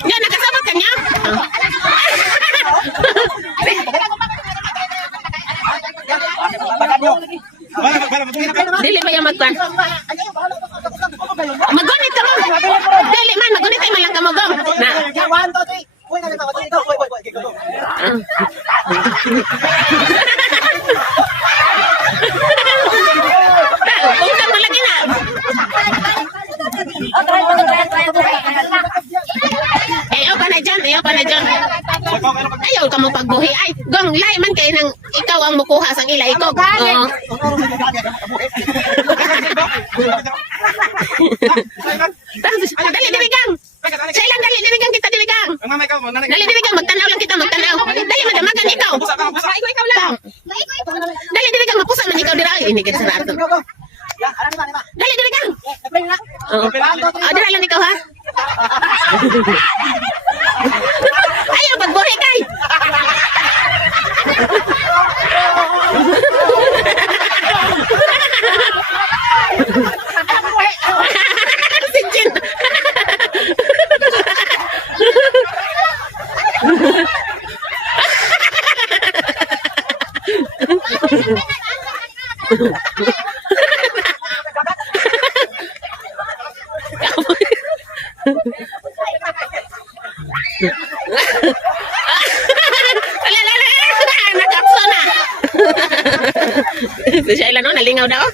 Yan, nakasabot ka niya? Dili ba yung magkuhan? Magunit ka mo. Dili man, magunit ay malang kamagong. Na. Pungkan mo lagi na. Ayaw ka na dyan, ayaw ka na dyan. Ayaw ka mong pagbuhi. Ay, gong, lay man kayo nang ikaw ang mukuha sang ilay ko. Oo. Dali, diligang. Sailan, dali, diligang kita, diligang. Dali, diligang, magtanaw lang kita, magtanaw. Dali, madamagan ikaw. Ikaw lang. Dali, diligang, mapusa man ikaw dira. Inigit sa rato. Dali, diligang. Dira lang ikaw, ha? Ayaw, pagbuhi kay. Si Jin. Nakapso na. Si Shaila no, nalingaw daw.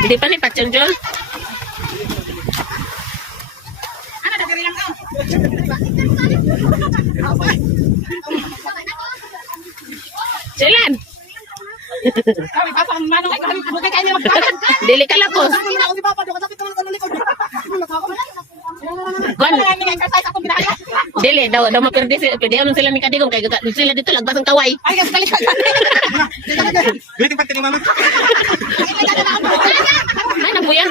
Hindi pa ni Patyon John. Silan. Dili ka lapos. Dili daw mapirdi sila sila ni kadigong kay sila dito lagbas ang kaway. Ay nabuyan.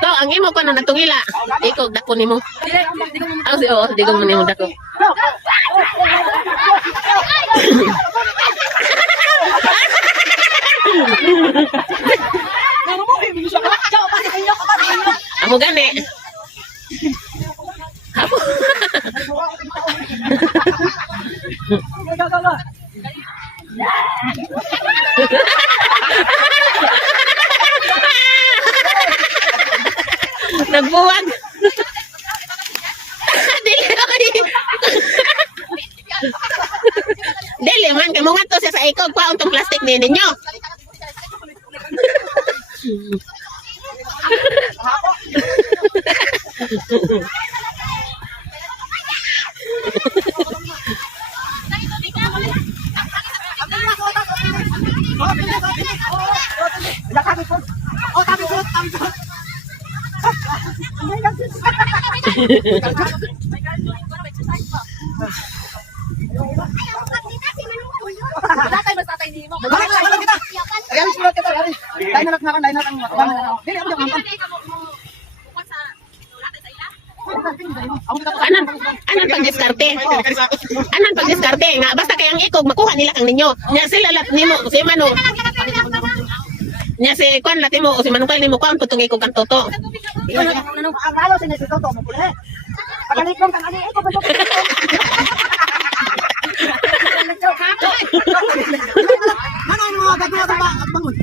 To, ang imo ko na natungila. Ikaw dako nimo. Ang si digong mo nimo dako. Amo gani. Amo. Nagbuwag. Dili man kamo nga to sa ikog pa untong plastic ni ninyo. Anan pagdiskarte? Anan pagdiskarte nga basta kayang ikog makuha nila kang ninyo. Nya sila lat nimo si Manu. Nya si Kwan lat nimo si Manukal nimo kuan putong ikog kan toto. Ang halo sa nito toto mo pula. Pagalikom kan ani ikog ba. Ano ang mga gagawa sa bangon?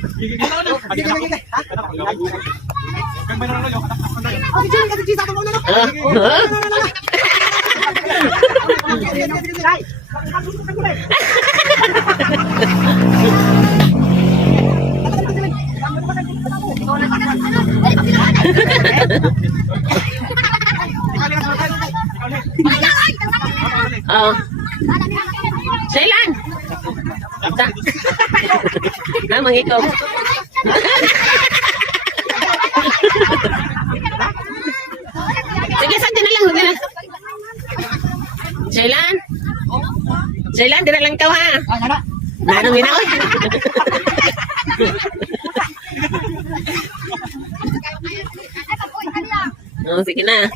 Sailan? Namang ikaw. Shailan, dira lang ikaw ha. Ah, nana. Nanong minaw. Oh, sige na.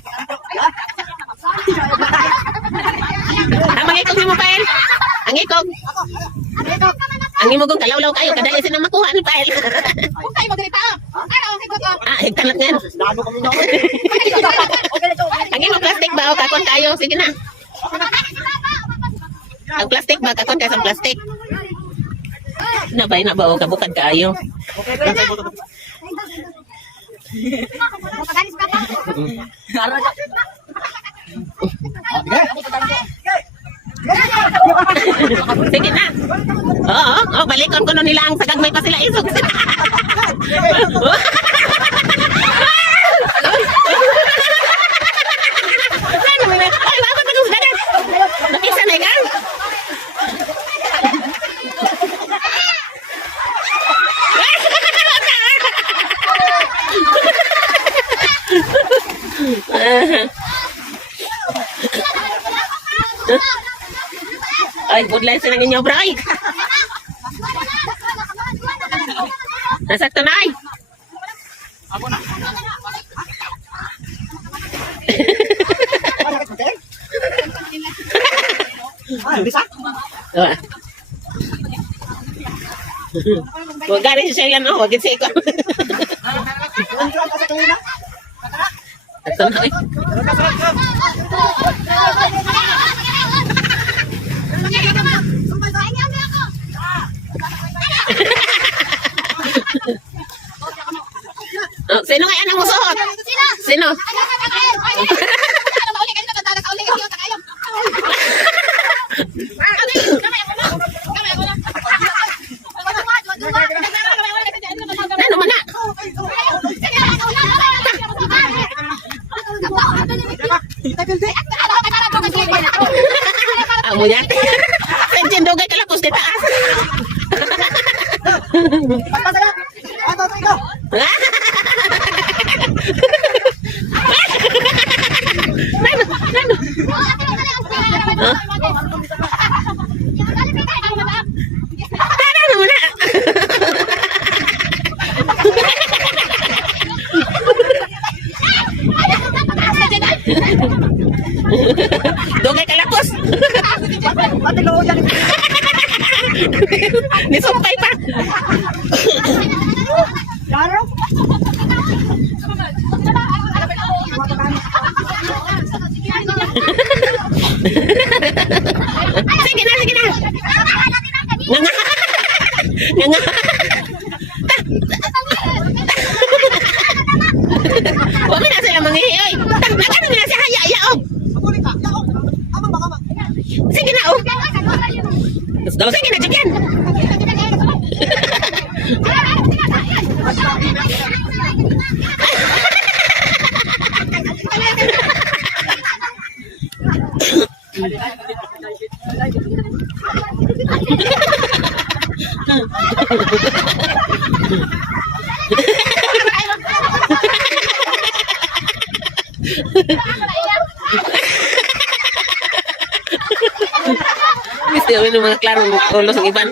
Ang ikog mo, Pael. Ang ikog. Ang imo kong kalawlaw kayo, kadali sinang makuha ni Pael. Okay, magrita. Ah, higtalat nga. Lalo kami na. Okay, let's go. Ang imo plastic ba o kakon kayo? Sige na. Ang plastic ba? Kakon kayo sa plastic. Nabay na ba o kabukad kayo? Okay, okay. Sige na. Oo, balikon ko nun nila ang sagagmay pa sila isog. Ay, bakit ako ganan? Napisa na ikaw? Ay, good life sa inyo, bray. Nasakto na ay. Ah, bisa? Ah. Huwag galing si Shailan, no? Huwag si ikaw. Ito na, eh. Oh, sino kaya nang musuot? Sino? Ano man na? Amo yan. Sensyon dogay kalapos di taas. Ano mo na? Dogay kalapos. Nisumpay pa. Sige na, sige na. Nga nga. Nga nga. Huwag mo na sila manghihiyoy. Nagano nila si Haya, oh. Sige na, oh. Sige na, Jibyan. Gusto yun yung mga klarong ulos ng iban.